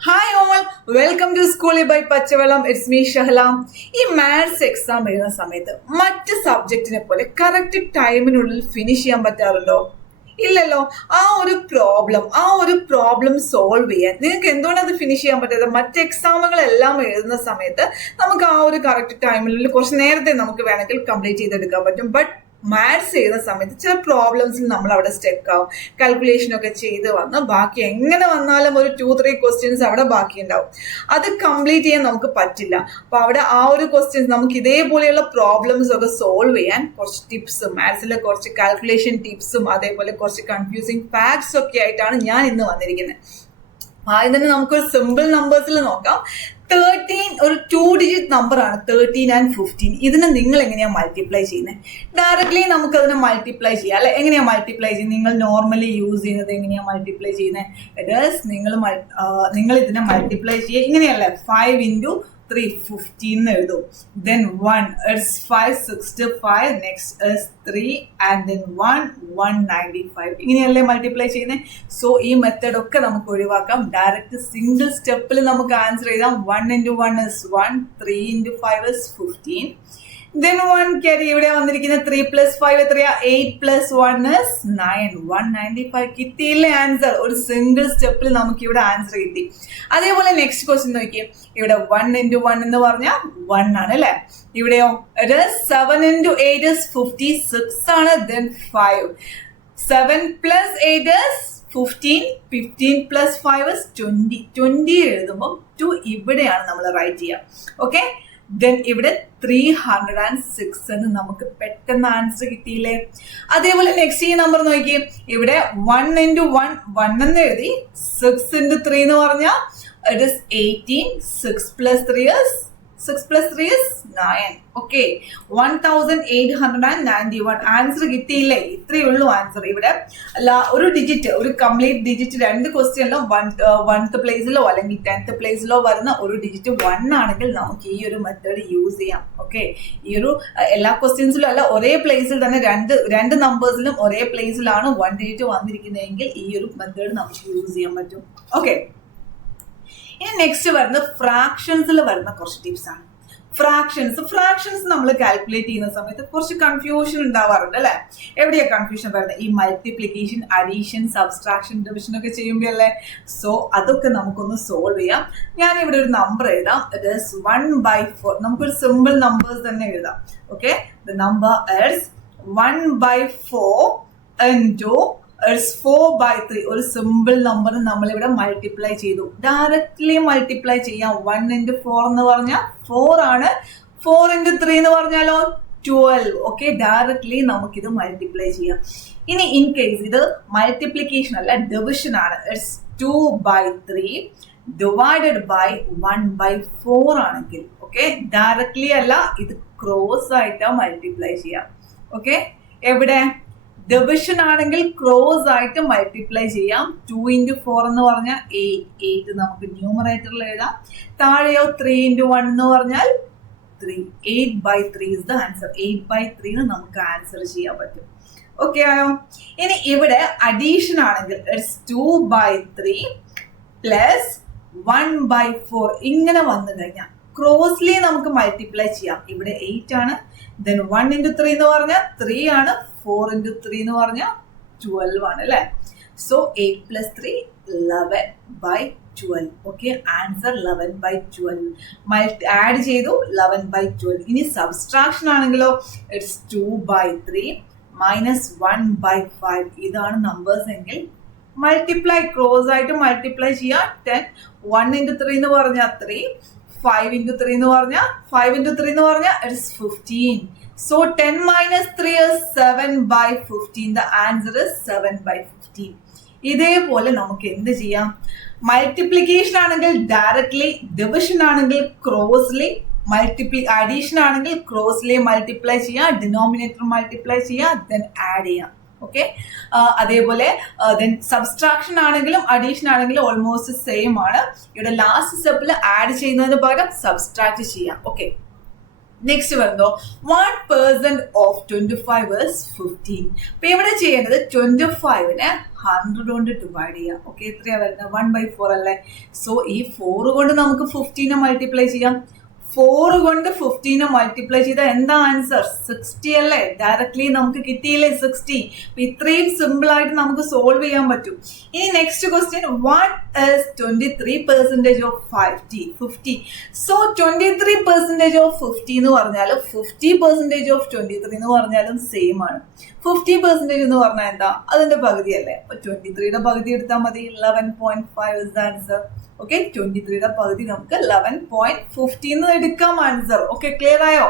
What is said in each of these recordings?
Hi all, welcome to സ്കൂളി by പച്ചവെള്ളം. It's me Shahala. ഈ മാത്സ് എക്സാം എഴുതുന്ന സമയത്ത് മറ്റ് സബ്ജക്റ്റിനെ പോലെ കറക്റ്റ് ടൈമിനുള്ളിൽ ഫിനിഷ് ചെയ്യാൻ പറ്റാറുണ്ടോ? ഇല്ലല്ലോ. ആ ഒരു പ്രോബ്ലം സോൾവ് ചെയ്യാൻ നിങ്ങൾക്ക് എന്തുകൊണ്ട് അത് ഫിനിഷ് ചെയ്യാൻ പറ്റാതെ? മറ്റ് എക്സാമുകളെല്ലാം എഴുതുന്ന സമയത്ത് നമുക്ക് ആ ഒരു കറക്റ്റ് ടൈമിനുള്ളിൽ കുറച്ച് നേരത്തെ നമുക്ക് വേണമെങ്കിൽ കംപ്ലീറ്റ് ചെയ്തെടുക്കാൻ പറ്റും. ബട്ട് മാത്സ് ചെയ്യുന്ന സമയത്ത് ചില പ്രോബ്ലംസിൽ നമ്മൾ അവിടെ സ്റ്റെക്ക് ആവും. കാൽക്കുലേഷൻ ഒക്കെ ചെയ്ത് വന്ന് ബാക്കി എങ്ങനെ വന്നാലും ഒരു 2-3 ക്വസ്റ്റ്യൻസ് അവിടെ ബാക്കി ഉണ്ടാവും. അത് കംപ്ലീറ്റ് ചെയ്യാൻ നമുക്ക് പറ്റില്ല. അപ്പൊ അവിടെ ആ ഒരു ക്വസ്റ്റ്യൻസ് നമുക്ക് ഇതേപോലെയുള്ള പ്രോബ്ലംസ് ഒക്കെ സോൾവ് ചെയ്യാൻ കുറച്ച് ടിപ്സും, മാത്സിലെ കുറച്ച് കാൽക്കുലേഷൻ ടിപ്സും അതേപോലെ കുറച്ച് കൺഫ്യൂസിങ് ഫാക്ട്സ് ഒക്കെ ആയിട്ടാണ് ഞാൻ ഇന്ന് വന്നിരിക്കുന്നത്. ആദ്യം തന്നെ നമുക്കൊരു സിമ്പിൾ നമ്പേഴ്സിൽ നോക്കാം. 13 ഒരു 2 ഡിജിറ്റ് നമ്പർ ആണ്. 13 and 15. ഇതിനെ നിങ്ങൾ എങ്ങനെയാ മൾട്ടിപ്ലൈ ചെയ്യുന്നത്? ഡയറക്ട്ലി നമുക്ക് അതിനെ മൾട്ടിപ്ലൈ ചെയ്യാം അല്ലെ? എങ്ങനെയാ മൾട്ടിപ്ലൈ ചെയ്യുന്നത്? നിങ്ങൾ നോർമലി യൂസ് ചെയ്യുന്നത് എങ്ങനെയാ മൾട്ടിപ്ലൈ ചെയ്യുന്നത്? നിങ്ങൾ ഇതിനെ മൾട്ടിപ്ലൈ ചെയ്യുക ഇങ്ങനെയല്ലേ? 5 into 3 15 എന്ന് എഴുതും. Then 1 is 5 65. Next is 3 and then 195. ഇങ്ങനെയല്ലേ മൾട്ടിപ്ലൈ ചെയ്യുന്നത്? സോ ഈ മെത്തേഡ് ഒക്കെ നമുക്ക് ഒഴിവാക്കാം. ഡയറക്റ്റ് സിംഗിൾ സ്റ്റെപ്പിൽ നമുക്ക് ആൻസർ ചെയ്താൽ 1 into 1 is 1, 3 into 5 is 15. Then 1 carry ഇവിടെ വന്നിരിക്കുന്ന 3 plus 5 എത്രയാ? 8 plus 1 is 9. 195 കിട്ടിയില്ലേ ആൻസർ? ഒരു സിംഗിൾ സ്റ്റെപ്പിൽ നമുക്ക് ഇവിടെ ആൻസർ കിട്ടി. അതേപോലെ നെക്സ്റ്റ് ക്വസ്റ്റ്യൻ നോക്കിയേ. ഇവിടെ 1 into 1 എന്ന് പറഞ്ഞാൽ 1 ആണ് അല്ലെ? ഇവിടെയോ 7 into 8 is 56 ആണ്. Then 5. 7 plus 8 is 15. 15 plus 5 is 20. 20 എഴുതുമ്പോൾ 2 ഇവിടെയാണ് നമ്മൾ റൈറ്റ് ചെയ്യുക. ഓക്കെ, ദെൻ ഇവിടെ 306 എന്ന് നമുക്ക് പെട്ടെന്ന് ആൻസർ കിട്ടിയില്ലേ? അതേപോലെ നെക്സ്റ്റ് ഈ നമ്പർ നോക്കിയേ. ഇവിടെ 1 into 1 1 എന്ന് എഴുതി. 6 into 3 എന്ന് പറഞ്ഞാൽ it is 18. 6 plus 3 is 9. Okay, 1891 answer കിട്ടിയില്ലേ? ഇത്രയേ ഉള്ളൂ ആൻസർ. ഇവിടെ അല്ല, ഒരു ഡിജിറ്റ്, ഒരു കംപ്ലീറ്റ് ഡിജിറ്റ് 2 ക്വസ്റ്റ്യനിലോ 1th പ്ലേസിലോ അല്ലെങ്കിൽ 10th പ്ലേസിലോ വരുന്ന ഒരു ഡിജിറ്റ് 1 ആണെങ്കിൽ നമുക്ക് ഈ ഒരു മെത്തേഡ് യൂസ് ചെയ്യാം. ഓക്കെ, ഈ ഒരു എല്ലാ ക്വസ്റ്റ്യൻസിലും അല്ല, ഒരേ പ്ലേസിൽ തന്നെ രണ്ട് നമ്പേഴ്സിലും ഒരേ പ്ലേസിലാണ് 1 ഡിജിറ്റ് വന്നിരിക്കുന്നതെങ്കിൽ ഈ ഒരു മെത്തേഡ് നമുക്ക് യൂസ് ചെയ്യാൻ പറ്റും. ഓക്കെ, ഇനി നെക്സ്റ്റ് വരുന്നത് ഫ്രാക്ഷൻസിൽ വരുന്ന കുറച്ച് ടിപ്സ് ആണ്. ഫ്രാക്ഷൻസ് നമ്മൾ കാൽക്കുലേറ്റ് ചെയ്യുന്ന സമയത്ത് കുറച്ച് കൺഫ്യൂഷൻ ഉണ്ടാവാറുണ്ട് അല്ലെ? എവിടെയാ കൺഫ്യൂഷൻ വരുന്നത്? ഈ മൾട്ടിപ്ലിക്കേഷൻ, അഡീഷൻ, സബ്സ്ട്രാക്ഷൻ, ഡിവിഷൻ ഒക്കെ ചെയ്യുമ്പോൾ അല്ലേ? സോ അതൊക്കെ നമുക്കൊന്ന് സോൾവ് ചെയ്യാം. ഞാൻ ഇവിടെ ഒരു നമ്പർ എഴുതാം. It is 1/4. നമുക്കൊരു സിമ്പിൾ നമ്പേഴ്സ് തന്നെ എഴുതാം. Okay, the number is 1/4 into it's 4/3. ഒരു സിമ്പിൾ നമ്പർ നമ്മൾ ഇവിടെ മൾട്ടിപ്ലൈ ചെയ്തു. ഡയറക്ട്ലി മൾട്ടിപ്ലൈ ചെയ്യാം. 1 into 4 എന്ന് പറഞ്ഞാൽ 4 ആണ്. 4 into 3 എന്ന് പറഞ്ഞാലോ 12. ഓക്കെ, ഡയറക്ട്ലി നമുക്കിത് മൾട്ടിപ്ലൈ ചെയ്യാം. ഇനി ഇൻ കേസ് ഇത് മൾട്ടിപ്ലിക്കേഷൻ അല്ല, ഡിവിഷൻ ആണ്. ഇറ്റ്സ് 2/3 ഡിവൈഡഡ് ബൈ 1/4 ആണെങ്കിൽ ഓക്കെ, ഡയറക്ട്ലി അല്ല, ഇത് ക്രോസ് ആയിട്ടാ മൾട്ടിപ്ലൈ ചെയ്യാം. ഓക്കെ, എവിടെ ഡിവിഷൻ ആണെങ്കിൽ ക്രോസ് ആയിട്ട് മൾട്ടിപ്ലൈ ചെയ്യാം. 2 into 4 എന്ന് പറഞ്ഞാൽ 8 നമുക്ക് ന്യൂമറേറ്ററിൽ എഴുതാം. താഴെയോ 3 into 1 എന്ന് പറഞ്ഞാൽ 3. 8/3 is the answer. 8/3 നമുക്ക് ആൻസർ ചെയ്യാൻ പറ്റും. ഓക്കെ ആയോ? ഇനി ഇവിടെ അഡീഷൻ ആണെങ്കിൽ ഇറ്റ്സ് 2/3 പ്ലസ് 1/4 ഇങ്ങനെ വന്നു കഴിഞ്ഞാൽ ക്രോസ്ലി നമുക്ക് മൾട്ടിപ്ലൈ ചെയ്യാം. ഇവിടെ 8 ആണ്. ദെൻ 1 into 3 എന്ന് പറഞ്ഞാൽ 3 ആണ്. 4 into 3 എന്ന് പറഞ്ഞാൽ 12 ആണ് അല്ലെ? So 8 plus 3 11/12. Okay, answer 11/12. Add ചെയ്തു 11/12. ഇനി സബ്സ്ട്രാക്ഷൻ ആണെങ്കിലോ ഇറ്റ്സ് 2/3 മൈനസ് 1/5. ഇതാണ് നമ്പേഴ്സ് എങ്കിൽ മൾട്ടിപ്ലൈ, ക്രോസ് ആയിട്ട് മൾട്ടിപ്ലൈ ചെയ്യാം. 10. 1 into 3 എന്ന് പറഞ്ഞാൽ 3. 5 into 3 എന്ന് പറഞ്ഞാൽ it's 15. So 10 minus 3 is 7/15. The answer is 7/15. ഇതേപോലെ നമുക്ക് എന്ത് ചെയ്യാം? മൾട്ടിപ്ലിക്കേഷൻ ആണെങ്കിൽ ഡയറക്ട്ലി, ഡിവിഷൻ ആണെങ്കിൽ ക്രോസ്ലി, അഡീഷൻ ആണെങ്കിൽ ക്രോസ്ലി മൾട്ടിപ്ലൈ ചെയ്യാം, ഡിനോമിനേറ്റർ മൾട്ടിപ്ലൈ ചെയ്യാം, ദെൻ ആഡ് ചെയ്യാം. ഓക്കെ, അതേപോലെ ദെൻ സബ്സ്ട്രാക്ഷൻ ആണെങ്കിലും അഡീഷൻ ആണെങ്കിലും ഓൾമോസ്റ്റ് സെയിം ആണ്. ഇവിടെ ലാസ്റ്റ് സ്റ്റെപ്പിൽ ആഡ് ചെയ്യുന്നതിന് പകരം സബ്സ്ട്രാക്ട് ചെയ്യാം. ഓക്കെ, നെക്സ്റ്റ് വരുന്നോ 1% ഓഫ് 25 is 15. അപ്പൊ ഇവിടെ ചെയ്യേണ്ടത് 25നെ 100 കൊണ്ട് ഡിവൈഡ് ചെയ്യാം. ഓക്കെ, എത്രയാ വരുന്നത്? 1/4 അല്ലേ? സോ ഈ 4 കൊണ്ട് നമുക്ക് 15 മൾട്ടിപ്ലൈ ചെയ്യാം. 4 കൊണ്ട് 15 മൾട്ടിപ്ലൈ ചെയ്താൽ എന്താ ആൻസർ? 60 അല്ലേ? ഡയറക്ട്ലി നമുക്ക് കിട്ടിയില്ലേ 60. അപ്പൊ ഇത്രയും സിമ്പിൾ ആയിട്ട് നമുക്ക് സോൾവ് ചെയ്യാൻ പറ്റും. ഇനി next question, what is 23% of 50? So 23% of 50 എന്ന് പറഞ്ഞാൽ 50% ഓഫ് 23 എന്ന് പറഞ്ഞാലും സെയിം ആണ്. 50% എന്ന് പറഞ്ഞാൽ എന്താ? അതിന്റെ പകുതി അല്ലേ? അപ്പൊ 23യുടെ പകുതി എടുത്താൽ മതി. 11.5 is the answer. ഓക്കെ, 23യുടെ പകുതി നമുക്ക് 11.50 എന്ന് എടുക്കാം ആൻസർ. ഓക്കെ, ക്ലിയർ ആയോ?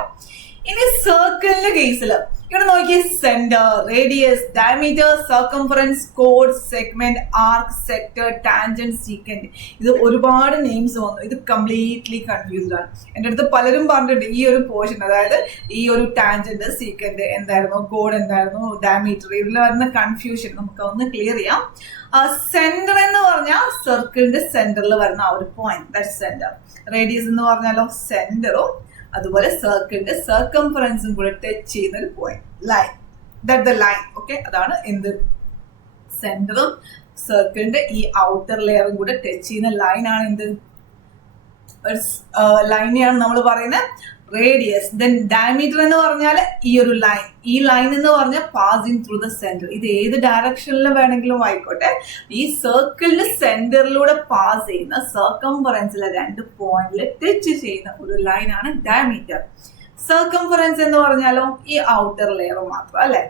ഇനി സർക്കിളിന്റെ കേസിൽ ഇവിടെ നോക്കിയേ, സെന്റർ, റേഡിയസ്, ഡയമീറ്റർ, സർക്കംഫറൻസ്, കോഡ്, segment, arc, sector, tangent, secant. ഇത് ഒരുപാട് നെയിംസ് വന്നു. ഇത് കംപ്ലീറ്റ്ലി കൺഫ്യൂസ്ഡ് ആണ്. എൻ്റെ അടുത്ത് പലരും പറഞ്ഞിട്ടുണ്ട് ഈ ഒരു പോർഷൻ, അതായത് ഈ ഒരു ടാൻജന്റ്, സീക്കന്റ് എന്തായിരുന്നു, കോഡ് എന്തായിരുന്നു, ഡയമീറ്റർ, ഇതിൽ വരുന്ന കൺഫ്യൂഷൻ നമുക്ക് ഒന്ന് ക്ലിയർ ചെയ്യാം. സെന്റർ എന്ന് പറഞ്ഞാൽ സർക്കിളിന്റെ സെന്ററിൽ വരുന്ന ആ ഒരു പോയിന്റ്, ദാറ്റ്സ് സെന്റർ. റേഡിയസ് എന്ന് പറഞ്ഞാലോ സെന്ററും അതുപോലെ സർക്കിളിന്റെ സർക്കംഫറൻസും കൂടെ ടച്ച് ചെയ്യുന്ന ഒരു point, line, that the line. Okay, അതാണ് എന്ത്? സെന്ററും സർക്കിളിന്റെ ഈ ഔട്ടർ ലെയറും കൂടെ ടച്ച് ചെയ്യുന്ന ലൈനാണ് എന്ത്? ലൈനെയാണ് നമ്മൾ പറയുന്നത് റേഡിയസ്. ദെൻ ഡയമീറ്റർ എന്ന് പറഞ്ഞാൽ ഈ ഒരു ലൈൻ, ഈ ലൈൻ എന്ന് പറഞ്ഞാൽ പാസിങ് ത്രൂ ദ സെന്റർ. ഇത് ഏത് ഡയറക്ഷനിൽ വേണമെങ്കിലും ആയിക്കോട്ടെ, ഈ സർക്കിളിന്റെ സെന്ററിലൂടെ പാസ് ചെയ്യുന്ന സർക്കംഫറൻസിലെ 2 പോയിന്റിൽ ടച്ച് ചെയ്യുന്ന ഒരു ലൈനാണ് ഡയമീറ്റർ. സർക്കംഫറൻസ് എന്ന് പറഞ്ഞാലോ ഈ ഔട്ടർ ലെയർ മാത്രം അല്ലെ.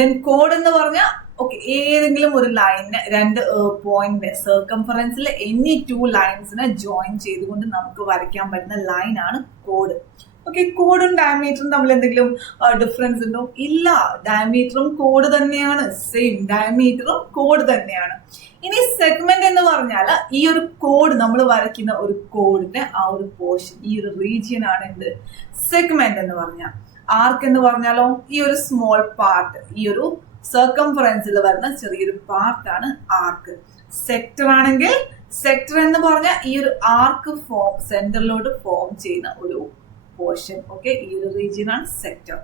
ദെൻ കോഡ് എന്ന് പറഞ്ഞാൽ ഓക്കെ, ഏതെങ്കിലും ഒരു ലൈനിന് 2 പോയിന്റ് സർക്കംഫറൻസിൽ എനി 2 ലൈൻസിനെ ജോയിൻ ചെയ്തുകൊണ്ട് നമുക്ക് വരയ്ക്കാൻ പറ്റുന്ന ലൈനാണ് കോഡ്. ഓക്കെ, കോഡും ഡയമീറ്ററും തമ്മിൽ എന്തെങ്കിലും ഡിഫറൻസ് ഉണ്ടോ? ഇല്ല, ഡയമീറ്ററും കോഡ് തന്നെയാണ്, സെയിം ഡയമീറ്ററും കോഡ് തന്നെയാണ്. ഇനി സെഗ്മെന്റ് എന്ന് പറഞ്ഞാൽ ഈ ഒരു കോഡ്, നമ്മൾ വരയ്ക്കുന്ന ഒരു കോഡിന്റെ ആ ഒരു പോർഷൻ, ഈ ഒരു റീജിയൻ ആണ് എന്ത്? സെഗ്മെന്റ് എന്ന് പറഞ്ഞാൽ. ആർക്ക് എന്ന് പറഞ്ഞാലോ ഈ ഒരു സ്മോൾ പാർട്ട്, ഈ ഒരു സർക്കംഫറൻസിൽ വരുന്ന ചെറിയൊരു പാർട്ടാണ് ആർക്ക്. സെക്ടർ ആണെങ്കിൽ, സെക്ടർ എന്ന് പറഞ്ഞാൽ ഈ ഒരു ആർക്ക് സെന്ററിലോട്ട് ഫോം ചെയ്യുന്ന ഒരു പോർഷൻ. ഓക്കെ, ഈ ഒരു റീജിയൻ ആണ് സെക്ടർ.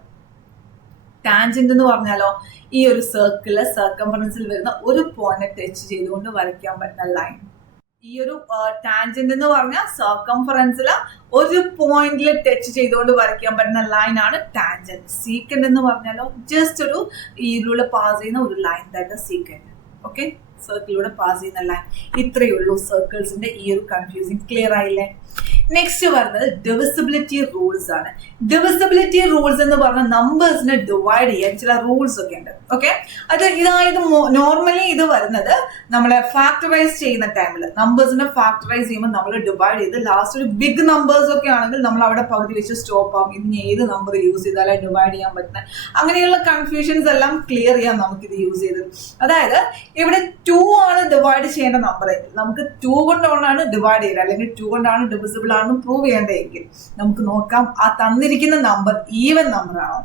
ടാൻജന്റ് എന്ന് പറഞ്ഞാലോ ഈ ഒരു സർക്കിളിലെ സർക്കംഫറൻസിൽ വരുന്ന ഒരു പോയിന്റ് ടച്ച് ചെയ്തുകൊണ്ട് വരയ്ക്കാൻ പറ്റുന്ന ലൈൻ. ഈ ഒരു ടാൻജന്റ് എന്ന് പറഞ്ഞാൽ സർക്കംഫറൻസിൽ ഒരു പോയിന്റിൽ ടച്ച് ചെയ്തുകൊണ്ട് വരയ്ക്കാൻ പറ്റുന്ന ലൈൻ ആണ് ടാൻജന്റ്. സീക്കന്റ് എന്ന് പറഞ്ഞാലോ ജസ്റ്റ് ഒരു ഇതിലൂടെ പാസ് ചെയ്യുന്ന ഒരു ലൈൻ, ദാറ്റ് സീക്കന്റ്. ഓക്കെ, സർക്കിളിലൂടെ പാസ് ചെയ്യുന്ന ലൈൻ. ഇത്രയേ ഉള്ളൂ സർക്കിൾസിന്റെ ഈ ഒരു കൺഫ്യൂസിങ്. ക്ലിയർ ആയില്ലേ? നെക്സ്റ്റ് വരുന്നത് ഡിവിസിബിലിറ്റി റൂൾസ് ആണ്. ഡിവിസിബിലിറ്റി റൂൾസ് എന്ന് പറഞ്ഞാൽ നമ്പേഴ്സിനെ ഡിവൈഡ് ചെയ്യാൻ ചില റൂൾസ് ഒക്കെ ഉണ്ട്. ഓക്കെ, ഇതായത് നോർമലി ഇത് വരുന്നത് നമ്മളെ ഫാക്ടറൈസ് ചെയ്യുന്ന ടൈമിൽ, നമ്പേഴ്സിനെ ഫാക്ടറൈസ് ചെയ്യുമ്പോൾ നമ്മൾ ഡിവൈഡ് ചെയ്ത് ലാസ്റ്റ് ഒരു ബിഗ് നമ്പേഴ്സ് ഒക്കെ ആണെങ്കിൽ നമ്മൾ അവിടെ പകുതി വെച്ച് സ്റ്റോപ്പ് ആവും. ഇതിന് ഏത് നമ്പർ യൂസ് ചെയ്താലേ ഡിവൈഡ് ചെയ്യാൻ പറ്റുന്നത്, അങ്ങനെയുള്ള കൺഫ്യൂഷൻസ് എല്ലാം ക്ലിയർ ചെയ്യാൻ നമുക്കിത് യൂസ് ചെയ്ത്. അതായത് ഇവിടെ 2 ആണ് ഡിവൈഡ് ചെയ്യേണ്ട നമ്പർ, നമുക്ക് 2 കൊണ്ടാണ് ഡിവൈഡ് ചെയ്യുക, അല്ലെങ്കിൽ 2 കൊണ്ടാണ് ഡിവിസിബിൾ ആണെന്ന് പ്രൂവ് ചെയ്യേണ്ടതെങ്കിൽ നമുക്ക് നോക്കാം ആ തന്നിരിക്കുന്ന നമ്പർ ഈവൻ നമ്പർ ആണോ.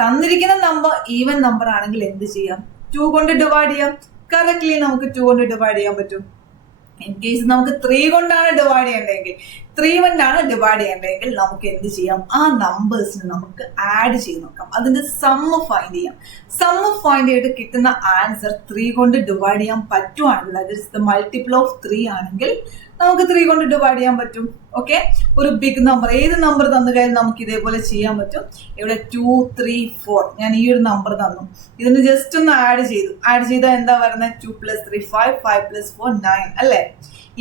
തന്നിരിക്കുന്ന നമ്പർ ഈവൻ നമ്പർ ആണെങ്കിൽ എന്ത് ചെയ്യാം? 2 കൊണ്ട് ഡിവൈഡ് ചെയ്യാം. കറക്റ്റ്ലി നമുക്ക് 2 കൊണ്ട് ഡിവൈഡ് ചെയ്യാൻ പറ്റും. ഇൻ കേസ് നമുക്ക് 3 കൊണ്ടാണ് ഡിവൈഡ് ചെയ്യേണ്ടതെങ്കിൽ, 3 കൊണ്ടാണ് ഡിവൈഡ് ചെയ്യേണ്ടതെങ്കിൽ നമുക്ക് എന്ത് ചെയ്യാം? ആ നമ്പേഴ്സിന് നമുക്ക് ആഡ് ചെയ്ത് നോക്കാം, അതിന്റെ സമ്മ് ഫൈൻഡ് ചെയ്യാം. സമ്മ് ഫൈൻഡ് ചെയ്തിട്ട് കിട്ടുന്ന ആൻസർ 3 കൊണ്ട് ഡിവൈഡ് ചെയ്യാൻ പറ്റുവാണെങ്കിൽ, അതായത് മൾട്ടിപ്പിൾ ഓഫ് 3 ആണെങ്കിൽ നമുക്ക് 3 കൊണ്ട് ഡിവൈഡ് ചെയ്യാൻ പറ്റും. ഓക്കെ, ഒരു ബിഗ് നമ്പർ, ഏത് നമ്പർ തന്നു കഴിഞ്ഞാൽ നമുക്ക് ഇതേപോലെ ചെയ്യാൻ പറ്റും. ഇവിടെ 2, 3, 4 ഞാൻ ഈ ഒരു നമ്പർ തന്നു, ഇതിന് ജസ്റ്റ് ഒന്ന് ആഡ് ചെയ്തു. ആഡ് ചെയ്താൽ എന്താ വരുന്നത്? 2 + 3 5, 5 + 4 9 അല്ലേ?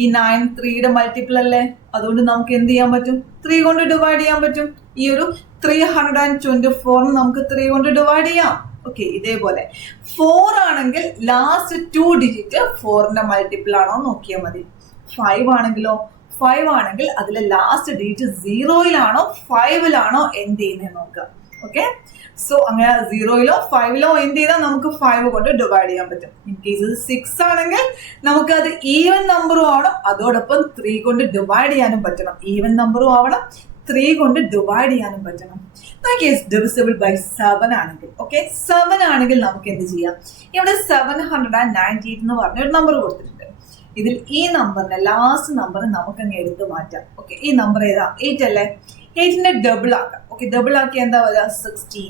ഈ 9 3യുടെ മൾട്ടിപ്പിൾ അല്ലേ? അതുകൊണ്ട് നമുക്ക് എന്ത് ചെയ്യാൻ പറ്റും? 3 കൊണ്ട് ഡിവൈഡ് ചെയ്യാൻ പറ്റും. ഈ ഒരു 324 നമുക്ക് 3 കൊണ്ട് ഡിവൈഡ് ചെയ്യാം. ഓക്കെ, ഇതേപോലെ 4 ആണെങ്കിൽ ലാസ്റ്റ് 2 ഡിജിറ്റ് 4ന്റെ മൾട്ടിപ്പിൾ ആണോ നോക്കിയാൽ മതി. 5 ആണെങ്കിലോ, 5 ആണെങ്കിൽ അതിലെ ലാസ്റ്റ് ഡിജിറ്റ് 0-യിലാണോ 5-ലാണോ എന്ത് ചെയ്യുന്നത് നോക്കുക. ഓക്കെ, സോ അങ്ങനെ 0-യിലോ 5-ലോ എന്ത് ചെയ്താൽ നമുക്ക് 5 കൊണ്ട് ഡിവൈഡ് ചെയ്യാൻ പറ്റും. ഇൻ കേസ് 6 ആണെങ്കിൽ നമുക്ക് അത് ഈവൻ നമ്പറും ആവണം, അതോടൊപ്പം 3 കൊണ്ട് ഡിവൈഡ് ചെയ്യാനും പറ്റണം. ഈവൻ നമ്പറും ആവണം, 3 കൊണ്ട് ഡിവൈഡ് ചെയ്യാനും പറ്റണം. ഡിവിസിബിൾ ബൈ 7 ആണെങ്കിൽ, ഓക്കെ, 7 ആണെങ്കിൽ നമുക്ക് എന്ത് ചെയ്യാം? ഇവിടെ 798 എന്ന് പറഞ്ഞ ഒരു നമ്പർ കൊടുത്തിട്ടുണ്ട്. ഇതിൽ ഈ നമ്പറിന്റെ ലാസ്റ്റ് നമ്പർ നമുക്ക് അങ്ങ് എടുത്തു മാറ്റാം. ഓക്കെ, ഈ നമ്പർ ഏതാ? 8 അല്ലേ? 8ന്റെ ഡബിൾ ആക്കാം. ഓക്കെ, ഡബിൾ ആക്കി എന്താ വരിക 16.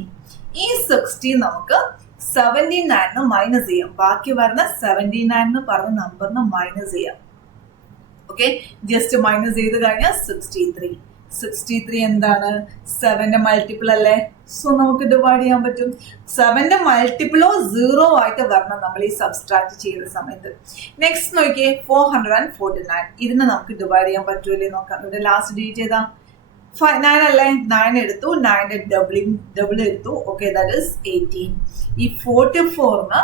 ഈ 16 നമുക്ക് 79 മൈനസ് ചെയ്യാം. ബാക്കി വരുന്ന 79 എന്ന് പറഞ്ഞ നമ്പറിന് മൈനസ് ചെയ്യാം. ഓക്കെ, ജസ്റ്റ് മൈനസ് ചെയ്ത് കഴിഞ്ഞാൽ 63 എന്താണ് 7ന്റെ മൾട്ടിപ്പിൾ അല്ലേ? സോ നമുക്ക് ഡിവൈഡ് ചെയ്യാൻ പറ്റും. 7ന്റെ മൾട്ടിപ്പിളോ 0 ആയിട്ട് വരണം നമ്മൾ ഈ സബ്സ്ട്രാക്ട് ചെയ്ത സമയത്ത്. നെക്സ്റ്റ് നോക്കിയേ 449. ഇതിനെ നമുക്ക് ഡിവൈഡ് ചെയ്യാൻ പറ്റൂലേ നോക്കാം. ഇവിടെ ലാസ്റ്റ് ഡിജിറ്റ് ചെയ്താ 9 അല്ലേ? 9 എടുത്തു, 9ന്റെ ഡബിൾ എടുത്തു. Okay, that is 18. ഈ 44ന്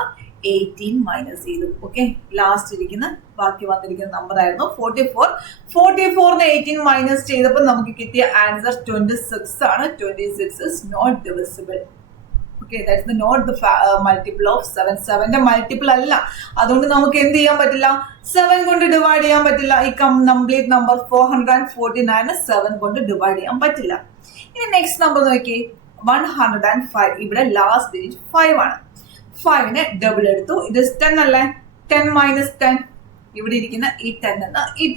18 മൈനസ് ചെയ്തു. ഓക്കെ, ലാസ്റ്റ് ഇരിക്കുന്ന ബാക്കി വന്നിരിക്കുന്ന നമ്പർ ആയിരുന്നു 44. 44ന് 18 മൈനസ് ചെയ്തപ്പോൾ നമുക്ക് കിട്ടിയ ആൻസർ 26 ആണ്. 26 is not divisible. Okay, that's not the multiple of 7. 7ന്റെ multiple അല്ല. അതുകൊണ്ട് നമുക്ക് എന്ത് ചെയ്യാൻ പറ്റില്ല? 7 കൊണ്ട് ഡിവൈഡ് ചെയ്യാൻ പറ്റില്ല. ഈ കംപ്ലീറ്റ് നമ്പർ 449 7 കൊണ്ട് ഡിവൈഡ് ചെയ്യാൻ പറ്റില്ല. ഇനി നെക്സ്റ്റ് നമ്പർ നോക്കി 105. ഇവിടെ ലാസ്റ്റ് ഡിജിറ്റ് 5 ആണ്. 5നെ ഡബിൾ എടുത്തു. ഇത് 10 അല്ലേ? 10 മൈനസ് 10. ഇവിടെ ഇരിക്കുന്ന ഈ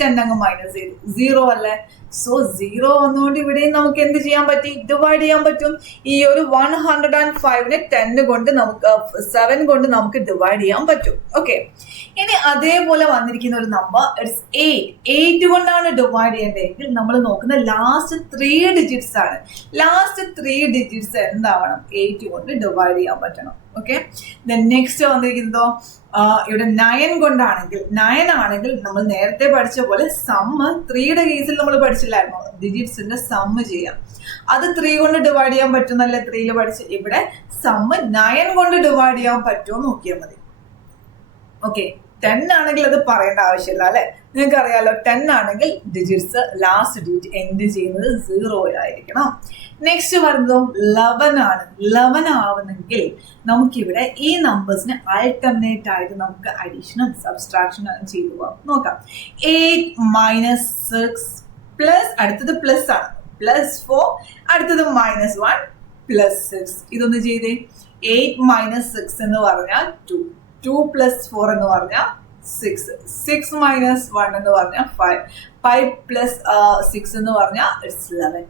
10 അങ്ങ് മൈനസ് ചെയ്തു. 0 അല്ലേ? സോ 0 വന്നുകൊണ്ട് ഇവിടെ നമുക്ക് എന്ത് ചെയ്യാൻ പറ്റി? ഡിവൈഡ് ചെയ്യാൻ പറ്റും. ഈ ഒരു 105നെ 10 കൊണ്ട് നമുക്ക് 7 കൊണ്ട് നമുക്ക് ഡിവൈഡ് ചെയ്യാൻ പറ്റും. ഓക്കെ, ഇനി അതേപോലെ വന്നിരിക്കുന്ന ഒരു നമ്പർ ഇറ്റ്സ് 8 കൊണ്ടാണ് ഡിവൈഡ് ചെയ്യേണ്ടതെങ്കിൽ നമ്മൾ നോക്കുന്ന ലാസ്റ്റ് 3 ഡിജിറ്റ്സ് ആണ്. ലാസ്റ്റ് 3 ഡിജിറ്റ്സ് എന്താവണം? 8 കൊണ്ട് ഡിവൈഡ് ചെയ്യാൻ പറ്റണം. ഓക്കെ, നെക്സ്റ്റ് വന്നിരിക്കുന്നതോ ഇവിടെ 9 കൊണ്ടാണെങ്കിൽ 9 ആണെങ്കിൽ നമ്മൾ നേരത്തെ പഠിച്ച പോലെ സമ്മ് 3യുടെ കേസിൽ നമ്മൾ പഠിച്ചില്ലായിരുന്നോ? ഡിജിറ്റ്സിന്റെ സമ്മ് ചെയ്യാം. അത് 3 കൊണ്ട് ഡിവൈഡ് ചെയ്യാൻ പറ്റുന്നല്ലേ 3യിൽ പഠിച്ച്. ഇവിടെ സമ്മ് 9 കൊണ്ട് ഡിവൈഡ് ചെയ്യാൻ പറ്റുമോ നോക്കിയാൽ മതി. ഓക്കെ, 10 ആണെങ്കിൽ അത് പറയേണ്ട ആവശ്യമില്ല അല്ലെ? നിങ്ങൾക്ക് അറിയാലോ 10 ആണെങ്കിൽ ഡിജിറ്റ്സ് ലാസ്റ്റ് ഡിജിറ്റ് എൻഡ് ചെയ്യുന്നത് 0 ആയിരിക്കണം. നെക്സ്റ്റ് വരുന്നതോ 11 ആണ്. 11 ആവുന്നെങ്കിൽ നമുക്കിവിടെ ഈ നമ്പേഴ്സിന് ആൾട്ടർനേറ്റ് ആയിട്ട് നമുക്ക് അഡീഷനും സബ്സ്ട്രാക്ഷനും ചെയ്തു പോകാം. നോക്കാം. 8 മൈനസ് 6 പ്ലസ് അടുത്തത് പ്ലസ് ആണ്, +4 അടുത്തത് -1 +6. ഇതൊന്ന് ചെയ്തേ. 8 മൈനസ് 6 എന്ന് പറഞ്ഞാൽ 2 + 4 എന്ന് പറഞ്ഞാൽ 6 മൈനസ് 1 എന്ന് പറഞ്ഞാൽ 5 + 6 എന്ന് പറഞ്ഞാൽ ഇറ്റ്സ് 11.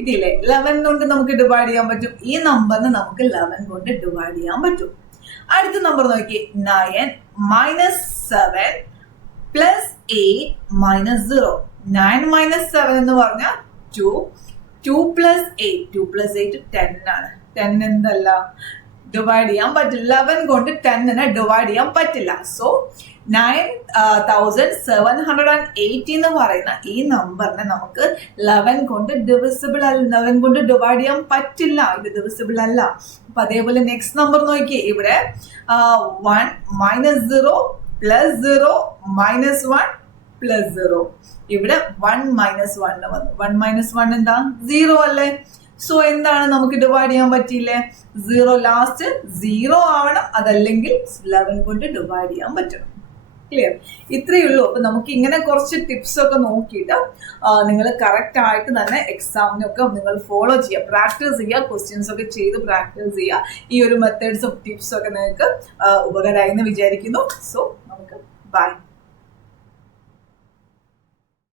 ഇതില്ലേ 11 കൊണ്ട് നമുക്ക് ഡിവൈഡ് ചെയ്യാൻ പറ്റും. ഈ നമ്പറിന് നമുക്ക് 11 കൊണ്ട് ഡിവൈഡ് ചെയ്യാൻ പറ്റും. അടുത്ത നമ്പർ നോക്കി 9 മൈനസ് 7 + 8 - 0. 9 - 7 എന്ന് പറഞ്ഞാൽ 2 + 8 2 + 8 10 ആണ്. 10 എന്തല്ല ഡിവൈഡ് ചെയ്യാൻ പറ്റില്ല. 11 കൊണ്ട് 10നെ ഡിവൈഡ് ചെയ്യാൻ പറ്റില്ല. സോ 9780 എന്ന് പറയുന്ന ഈ നമ്പറിനെ നമുക്ക് 11 കൊണ്ട് ഡിവിസിബിൾ അല്ല, 11 കൊണ്ട് ഡിവൈഡ് ചെയ്യാൻ പറ്റില്ല. ഇത് ഡിവിസിബിൾ അല്ല. അപ്പൊ അതേപോലെ നെക്സ്റ്റ് നമ്പർ നോക്കിയേ. ഇവിടെ 1 - 0 + 0 -1 + 0. ഇവിടെ 1 - 1 വന്നു. 1 - 1 എന്താ? 0 അല്ലേ? സോ എന്താണ് നമുക്ക് ഡിവൈഡ് ചെയ്യാൻ പറ്റിയില്ലേ? 0 ലാസ്റ്റ് 0 ആവണം, അതല്ലെങ്കിൽ 11 കൊണ്ട് ഡിവൈഡ് ചെയ്യാൻ പറ്റണം. ക്ലിയർ? ഇത്രയേ ഉള്ളൂ. അപ്പൊ നമുക്ക് ഇങ്ങനെ കുറച്ച് ടിപ്സ് ഒക്കെ നോക്കിയിട്ട് നിങ്ങൾ കറക്റ്റ് ആയിട്ട് തന്നെ എക്സാമിനൊക്കെ നിങ്ങൾ ഫോളോ ചെയ്യുക, പ്രാക്ടീസ് ചെയ്യുക, ക്വസ്റ്റ്യൻസ് ഒക്കെ ചെയ്ത് പ്രാക്ടീസ് ചെയ്യുക. ഈ ഒരു മെത്തേഡ്സും ടിപ്സും ഒക്കെ നിങ്ങൾക്ക് ഉപകാരമായി എന്ന് വിചാരിക്കുന്നു. സോ നമുക്ക് ബൈ.